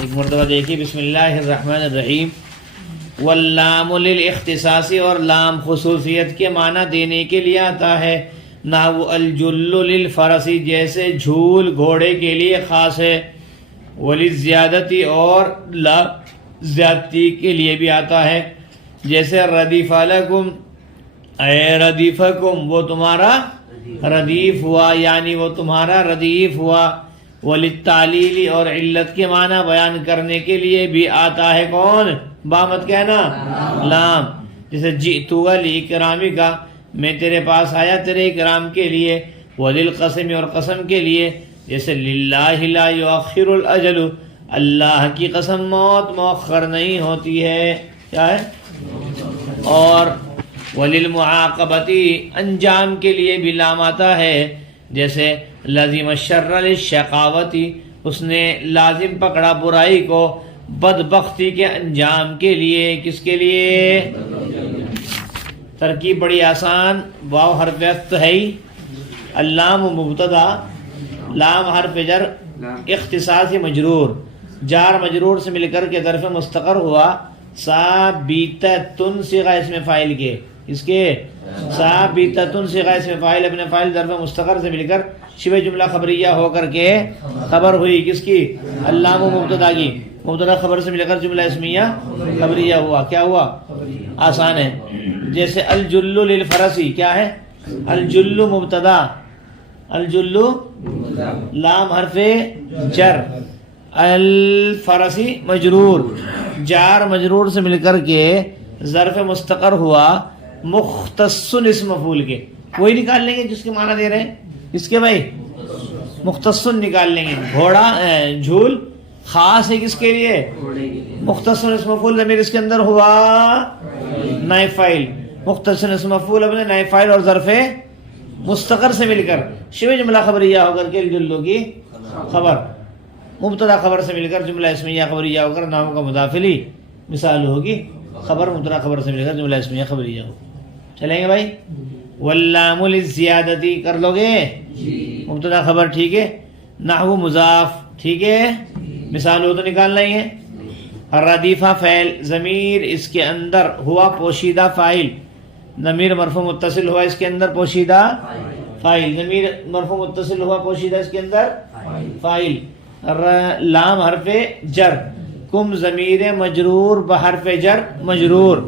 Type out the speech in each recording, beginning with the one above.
ایک مرتبہ دیکھیے، بسم اللہ الرحمن الرحیم۔ واللام للاختصاصی، اور لام خصوصیت کے معنی دینے کے لیے آتا ہے۔ نحو الجل للفرسی، جیسے جھول گھوڑے کے لیے خاص ہے۔ وللزیادتی، اور لا زیادتی کے لیے بھی آتا ہے، جیسے ردیف لکم، اے ردیفکم، وہ تمہارا ردیف ہوا، یعنی وہ تمہارا ردیف ہوا۔ وللتعلیل، اور علت کے معنی بیان کرنے کے لیے بھی آتا ہے کون؟ بامت کہنا، لام، جیسے جئتوا لاکرامک، میں تیرے پاس آیا تیرے اکرام کے لیے۔ وللقسم، اور قسم کے لیے، جیسے للہ لا یؤخر الاجل، اللہ کی قسم موت مؤخر نہیں ہوتی ہے، کیا ہے؟ اور وللمعاقبتی، انجام کے لیے بھی لام آتا ہے، جیسے لازم الشر للشقاوتی، اس نے لازم پکڑا برائی کو بدبختی کے انجام کے لیے۔ کس کے لیے؟ ترکیب بڑی آسان، واو حرف وقت ہے ہی، اللام مبتدا، لام حرف جر، اختصاصی مجرور، جار مجرور سے مل کر کے ظرف مستقر ہوا۔ ثابتۃ صیغہ اسم فاعل کے، اس کے ثابتۃ صیغہ اسم فاعل، اپنے فاعل ظرف مستقر سے مل کر شبہ جملہ خبریہ ہو کر کے خبر ہوئی، کس کی؟ اللام مبتدا کی، مبتدا خبر سے مل کر جملہ اسمیہ خبریہ ہوا۔ کیا ہوا؟ آسان ہے۔ جیسے الجل للفرسی، کیا ہے؟ الجل مبتدا، الجل لام حرف جر، الفرسی مجرور، جار مجرور سے مل کر کے ظرف مستقر ہوا مختص اسم مفعول کے۔ وہی نکال لیں گے جس کے معنی دے رہے ہیں، اس کے بھائی مختص نکال لیں گے۔ گھوڑا جھول خاص ہے کس کے لیے؟ مختص اسم مفعول، ضمیر اس کے اندر ہوا نائب فاعل، مختص اسم مفعول اپنے نائب فاعل اور ظرف مستقر سے مل کر شبہ جملہ خبریہ ہو کر کے الجلو کی خبر، مبتدا خبر سے مل کر جملہ اسمیہ خبریہ ہو کر نام کا مضافلی مثال ہوگی، خبر مبتدا خبر سے مل کر جملہ اسمیہ خبریہ ہو۔ چلیں گے بھائی؟ واللام للزیادتی کر لو گے؟ مبتدا خبر ٹھیک ہے، نحو مضاف ٹھیک ہے، مثال ہو تو نکالنا ہی ہے۔ الردیفہ فعل، ضمیر اس کے اندر ہوا پوشیدہ فاعل، ضمیر مرفوع متصل ہوا اس کے اندر پوشیدہ فاعل، ضمیر مرفوع متصل ہوا پوشیدہ اس کے اندر فاعل۔ لام حرف جر، کم ضمیر مجرور بحرف جر مجرور،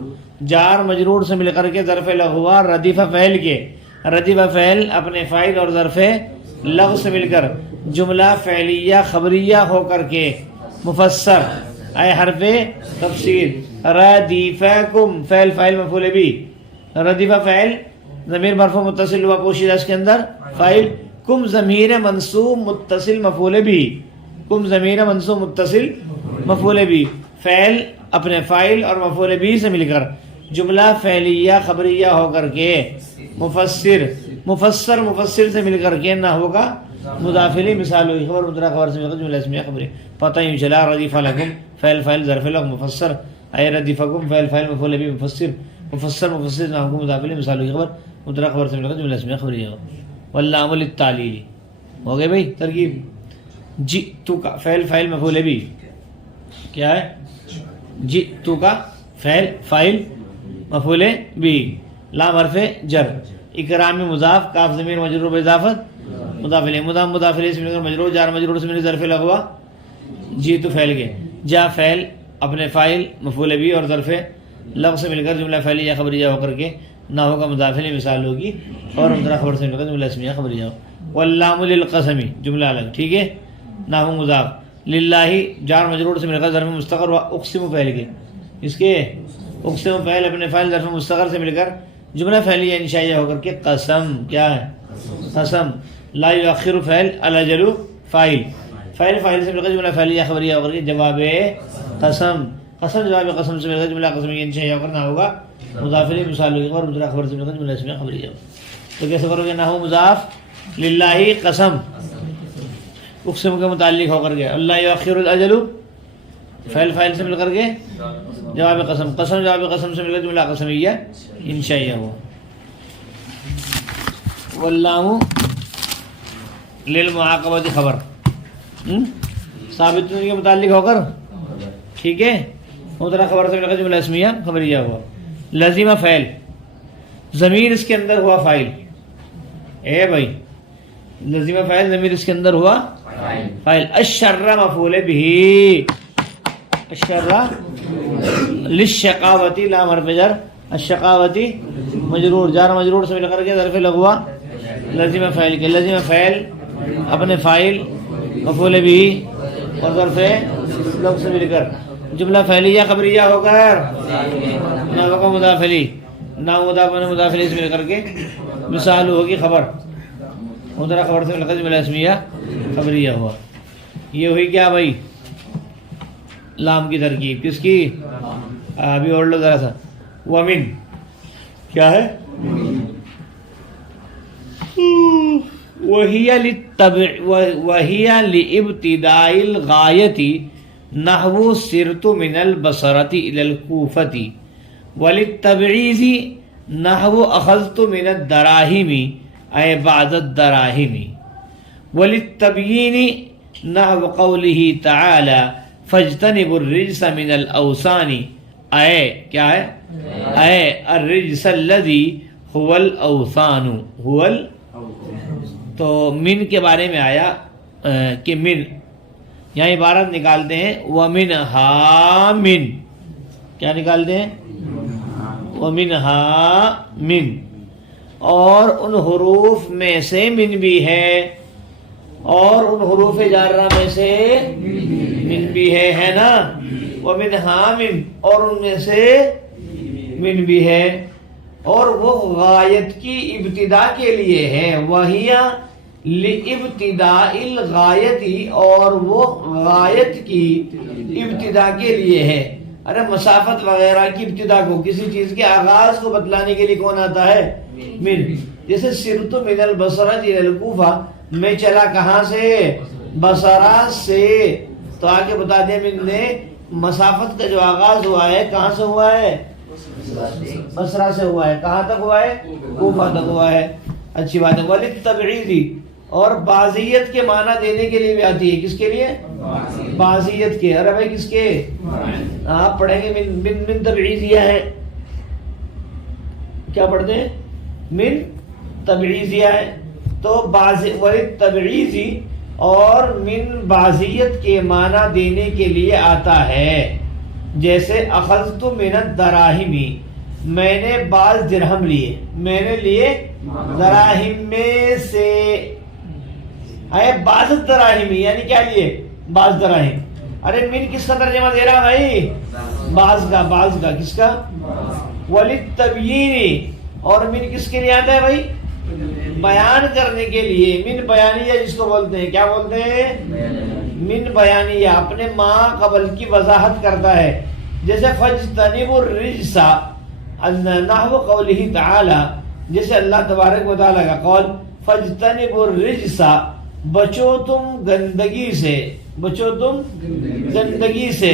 جار مجرور سے مل کر کے ظرف لغو ہوا ردیفہ فعل کے، ردیفہ فعل اپنے فاعل اور ظرف لغو سے مل کر جملہ فعلیہ خبریہ ہو کر کے مفسر، اے حرف تفسیر۔ ردیفکم فعل فاعل مفعول بھی، ردیفہ فعل ضمیر مرفوع متصل ہوا پوشیدہ اس کے اندر فاعل، کم ضمیر منصوب متصل مفعول بھی، کم ضمیر منصوب متصل مفعول بھی، فعل اپنے فاعل اور مفعول بھی سے مل کر جملہ فعلیہ خبریہ ہو کر کے مفسر، مفسر مفسر سے مل کر کے نہ ہوگا مضافلی مثال ہوئی، خبر مبتدا خبر سے مل کر جملہ اسمیہ خبریہ۔ پتہ یوں چلا ردیف لکم فعل فاعل ظرف لغو مفسر، اے ردیفکم فعل فاعل مفعول بھی مفسر، مفسر مفسر نہ ہوگا مضافلی مثال ہوئی، خبر مبتدا خبر سے مل کر جملہ اسمیہ خبریہ ہو۔ واللام للتعلیل ہو گئے بھائی ترکیب۔ جئتک فعل فاعل مفعول بھی، کیا ہے؟ جئتک فعل فاعل مفعول بھی، لام حرف جر، اکرام مضاف، کاف ضمیر مجرور باضافت مضاف الیہ، مضاف الیہ سے مل کر مجرور، جار مجرور سے مل کر ظرف لغو ہوا جئت فعل کے، جا فعل اپنے فاعل مفعول بھی اور ظرف لغو سے مل کر جملہ فعلیہ خبریہ ہو کر کے نہ ہوگا مضاف الیہ مثال ہوگی، اور مبتدا خبر سے مل کر جملہ اسمیہ خبریہ ہو۔ واللام للقسم جملہ الگ ٹھیک ہے، نحو مضاف، للہ جار مجرور سے مل کر ظرف مستقر ہوا اقسم فعل کے، اس کے اقسم فعل اپنے فاعل ظرف مستقر سے مل کر جملہ فعلیہ انشائیہ ہو کر کے قسم، کیا ہے؟ قسم۔ لا یؤخر فعل، الاجل فاعل، فاعل فاعل سے مل کر جملہ فعلیہ خبریہ ہو کر کے جواب قسم، قسم جواب قسم سے مل کر جملہ قسمیہ انشائیہ ہو کر نہ ہوگا مضاف الیہ مثال ہوگی، اور مبتدا خبر سے مل کر جملہ اسمیہ خبریہ ہو۔ تو کیسے کرو گے؟ نحو مضاف للہ قسم، اقسم کے متعلق ہو کر کے، اللہ یؤخر الاجل فعل فاعل سے مل کر کے جواب قسم، قسم جواب قسم سے مل کر جملہ قسمیہ انشائیہ ہوا۔ واللام للمعاقبۃ خبر، ثابت کے متعلق ہو کر، ٹھیک ہے، مبتدا خبر سے مل کر جملہ اسمیہ خبریہ ہوا. لزیمہ فعل، ضمیر اس کے اندر ہوا فاعل. اے بھائی لزیمہ فاعل، ضمیر اس کے اندر ہوا فاعل. الشر مفعول به، الشر للشقاوتی لا حرف جر، الشقاوتی مجرور، جار مجرور سے مل کر کے ظرف لغوا لازم فاعل کے. لازم فاعل اپنے فاعل مفعول به اور ظرف لفظ سے مل کر جملہ فعلیہ خبریہ ہو کر نہ مضاف الیہ نہ مضاف الیہ سے مل کر کے مثال ہوگی خبر، مبتدا خبر سے مل کر جملہ اسمیہ خبریہ ہوا. یہ ہوئی کیا بھائی؟ لام کی ترکیب. کس کی؟ ابھی اور لو ذرا سا. ومن کیا ہے؟ وہی لابتداء الغایۃ نحو سرت من البصرۃ الی الکوفۃ وللتبعیض نحو اخذت من الدراہم اے بعض الدراہم وللتبیین نحو قوله تعالی فاجتنبوا الرجس من الاوثان اے کیا ہے؟ اے الرجس الذی هو الاوثان هو تو من کے بارے میں آیا کہ من یہاں عبارت نکالتے ہیں ومنہا من، کیا نکالتے ہیں؟ ومنہا من، اور ان حروف میں سے من بھی ہے اور ان حروف جارہ میں سے من بھی ہے نا. ومنہا من، اور ان میں سے من بھی ہے، اور وہ غایت کی ابتدا کے لیے ہے. وہیا لابتداء الغایتی، اور وہ غایت کی ابتدا کے لیے ہے. ارے مسافت وغیرہ کی ابتدا کو، کسی چیز کے آغاز کو بتلانے کے لیے کون آتا ہے؟ من. جیسے سرت من البصرہ الی الکوفہ، میں چلا کہاں سے؟ بصرہ سے. تو آگے بتا دیا من نے مسافت کا جو آغاز ہوا ہے کہاں سے ہوا ہے؟ بصرہ سے ہوا ہے. کہاں تک ہوا ہے؟ کوفہ تک ہوا ہے. اچھی بات ہے. وللتبعیض، اور بعضیت کے معنی دینے کے لیے بھی آتی ہے. کس کے لیے؟ بعضیت کے. ارے بھائی کس کے؟ آپ پڑھیں گے من تبعیضیہ ہے. کیا پڑھتے ہیں؟ من تبعیضیہ ہے. تو وللتبعیض اور من بعضیت کے معنی دینے کے لیے آتا ہے. جیسے اخذت من الدراہم، میں نے بعض درہم لیے، میں نے لیے دراہم میں سے. اے بعض الدراہم یعنی کیا لیے؟ بعض دراہم. ارے من کس کا ترجمہ دے رہا بھائی؟ بعض کا. بعض کا کس کا؟ وللتبیین، اور من کس کے لیے آتا ہے بھائی؟ بیان کرنے کے لیے. من بیانیہ جس کو بولتے ہیں. کیا بولتے ہیں؟ من بیانیہ، اپنے ما قبل کی وضاحت کرتا ہے. جیسے فاجتنبوا الرجس نحو قوله تعالی، جیسے اللہ تبارک و تعالی کا قول فاجتنبوا الرجس، بچو تم گندگی سے، بچو تم گندگی سے.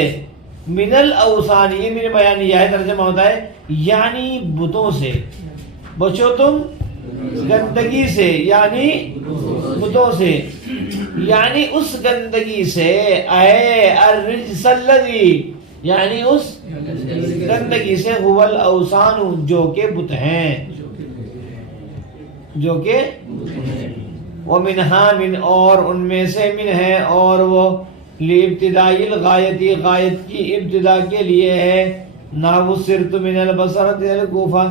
من الاوثان، یہ من بیانیہ ہے، ترجمہ ہوتا ہے یعنی بتوں سے. بچو تم گندگی سے یعنی بتوں سے، یعنی اس گندگی سے. اے الرجس الذی، یعنی اس گندگی سے. هو الاوثان، جو کہ بت ہیں، جو کہ ومنہا من، اور ان میں سے من ہے، اور وہ لابتداء الغایتی، غایت کی ابتدا کے لیے ہے. نحو سرت من البصرہ الی الکوفہ،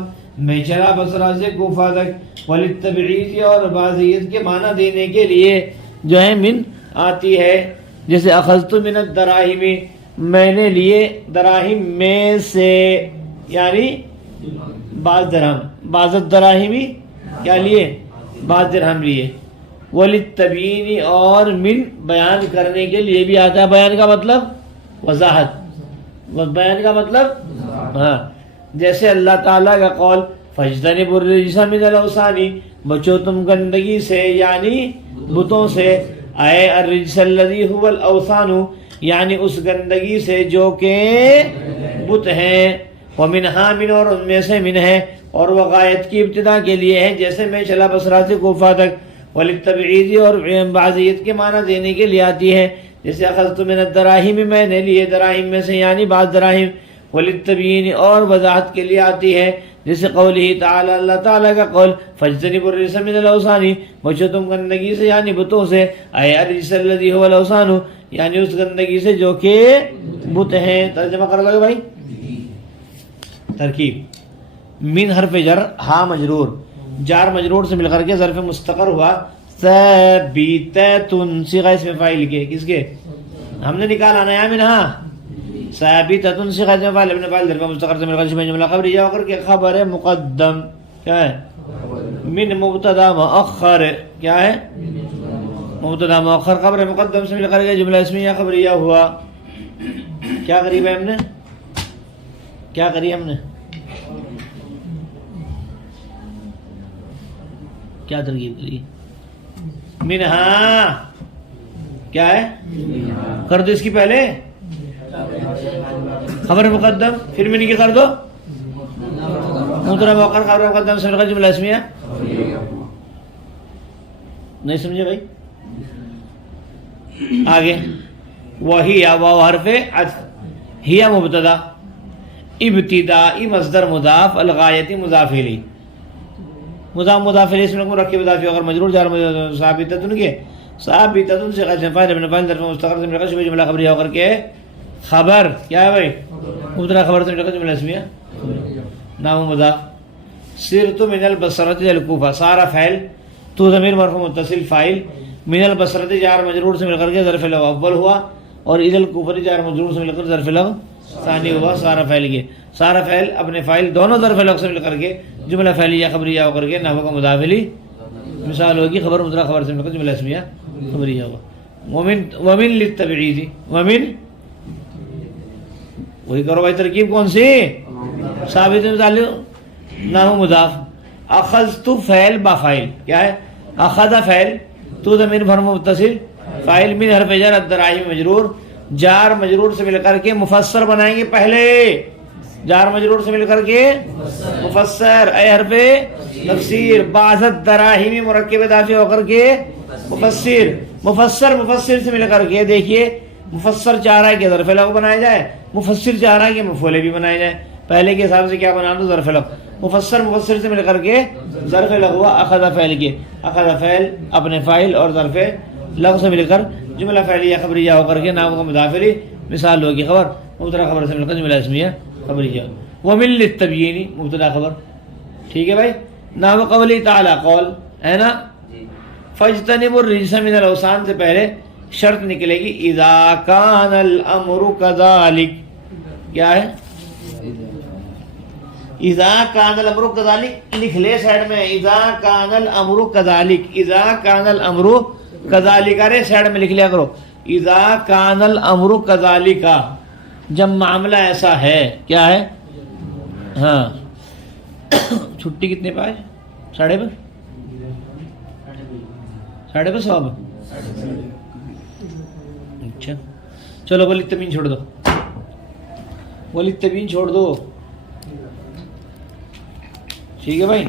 میں چلا بصرہ سے کوفہ تک. وللتبعیض، اور بعضیت کے معنی دینے کے لیے جو ہے من آتی ہے. جیسے اخذت من الدراہم، میں نے لیے دراہم میں سے، یعنی بعض درہم. بعض الدراہمی کیا لیے؟ بعض درہم لیے. وللتبیین، اور من بیان کرنے کے لیے بھی آتا ہے. بیان کا مطلب وضاحت، بیان کا مطلب ہاں. جیسے اللہ تعالیٰ کا قول فاجتنبوا الرجس من الاوثان، بچو تم گندگی سے یعنی بتوں سے. اے الرجس الذی هو الاوثان، یعنی اس گندگی سے جو کہ بت ہیں. ومنہا من، اور ان میں سے من ہے، اور وہ غایت کی ابتدا کے لیے ہے. جیسے میں چلا بصرہ سے کوفہ تک. وللتبعیض، اور بعضیت کے معنی دینے کے لیے آتی ہے. جیسے اخذت من الدراہم میں نے لیے دراہم میں سے یعنی بعض دراہم، وللتبیین اور وضاحت کے لیے آتی ہے جیسے قوله تعالی اللہ تعالیٰ کا قول فاجتنبوا الرجس من الاوثان بچو تم گندگی سے یعنی بتوں سے، اے الرجس الذی هو الاوثان یعنی اس گندگی سے جو کہ بت ہیں۔ ترجمہ کر لگے بھائی۔ ترکیب من حرف جر ہا مجرور، جار مجرور سے مل کر کے ظرف مستقر ہوا ثابتۃ صیغہ اسم فاعل کے، کس کے؟ ہم نے نکالا نا یا منہا ثابتۃ صیغہ اسم فاعل ابن فاعل ظرف مستقر سے مل کر کے جملہ خبریہ ہو کر کے خبر مقدم کیا ہے؟ من مبتدا مؤخر کیا ہے؟ مبتدا مؤخر خبر مقدم سے مل کر کے جملہ اسمیہ خبریہ ہوا۔ کیا قریب ہے ہم نے؟ کیا کری ہم نے؟ کیا ترکیب کری؟ منہا کیا ہے؟ کر دو اس کی پہلے خبر مقدم، پھر من کی کر دو مبتدا مؤخر خبر مقدم سے مل کر جملہ اسمیہ۔ نہیں سمجھے بھائی؟ آگے وہی واو حرف عطف، ہی مبتدا، ابتدائی مصدر مضاف، الغایتی مضاف الیہ، مضاف مضاف الیہ اسم مرکب اضافی اگر مجرور جار ثابتۃ کے ثابتۃ سے قسم فاعل ابن فاعل ظرف مستقر سے مل کر جملہ خبریہ ہو کر کے خبر کیا ہے بھائی؟ مبتدا خبر سے مل کر جملہ اسمیہ نام مضاف۔ سرت من البصرۃ الى الکوفہ سارا فاعل، تو ضمیر مرفوع متصل فاعل، من البصرۃ جار مجرور سے مل کر کے ظرف لغو اول ہوا، اور الى الکوفہ جار مجرور سے مل کر ظرف لغو ثانی ہوا۔ سارا فعل کے سارا فعل اپنے فاعل دونوں ظرف لغو سے مل کر کے جملہ فعلیہ خبریہ ہو کر کے نحو کا مضاف الیہ مثال ہوگی خبر مبتدا خبر سے مل کر جملہ اسمیہ خبریہ ہوگا۔ ومن للتبعید، ومن وہی کرو بھائی ترکیب کون سی؟ ثابت متعلق نحو مضاف، اخذت فعل با فاعل کیا ہے؟ اخذ فعل، تو ضمیر مرفوع متصل فاعل، من حرف جر الدراہم مجرور، جار مجرور سے مل کر کے مفسر بنائیں گے پہلے، جار مجرور سے مل کر کے مفسر، اے حرف تفسیر، بعض الدراہم مرکب اضافی ہو کر کے مفسر، مفسر مفسر سے مل کر کے دیکھیے مفسر چاہ رہا ہے کہ ظرف لغو بنایا جائے، مفسر چاہ رہا ہے کہ مفعول بھی بنایا جائے، پہلے کے حساب سے کیا بنا دو ظرف لغو، مفسر مفسر سے مل کر کے ظرف لغو، اخذ فعل کے اخذ فعل اپنے فاعل اور ظرف لغو سے مل کر جملہ فعلیہ خبریہ ہو کر کے نام کا مضاف الیہ مثال ہوگی خبر مبتدا خبر سے مل کر جملہ اسمیہ خبریہ۔ ومن للتبیین مبتدا خبر، ٹھیک ہے بھائی۔ نحو قولی تعالی قول ہے نا، فاجتنبوا الرجس من الاوثان سے پہلے شرط نکلے گی اذا کان الامر کذالک، کیا ہے؟ اذا کان الامر کذالک لکھ لے سائڈ میں، اذا کان الامر کذالک، اذا کان الامر کذالک، ارے سائڈ میں لکھ لیا کرو، اذا کان الامر کذالک جب معاملہ ایسا ہے، کیا ہے؟ ہاں چھٹی کتنے پہ آئے؟ 5:30 5:30 صاحب، اچھا چلو ولی تبین چھوڑ دو، ولی تبین چھوڑ دو، ٹھیک ہے بھائی۔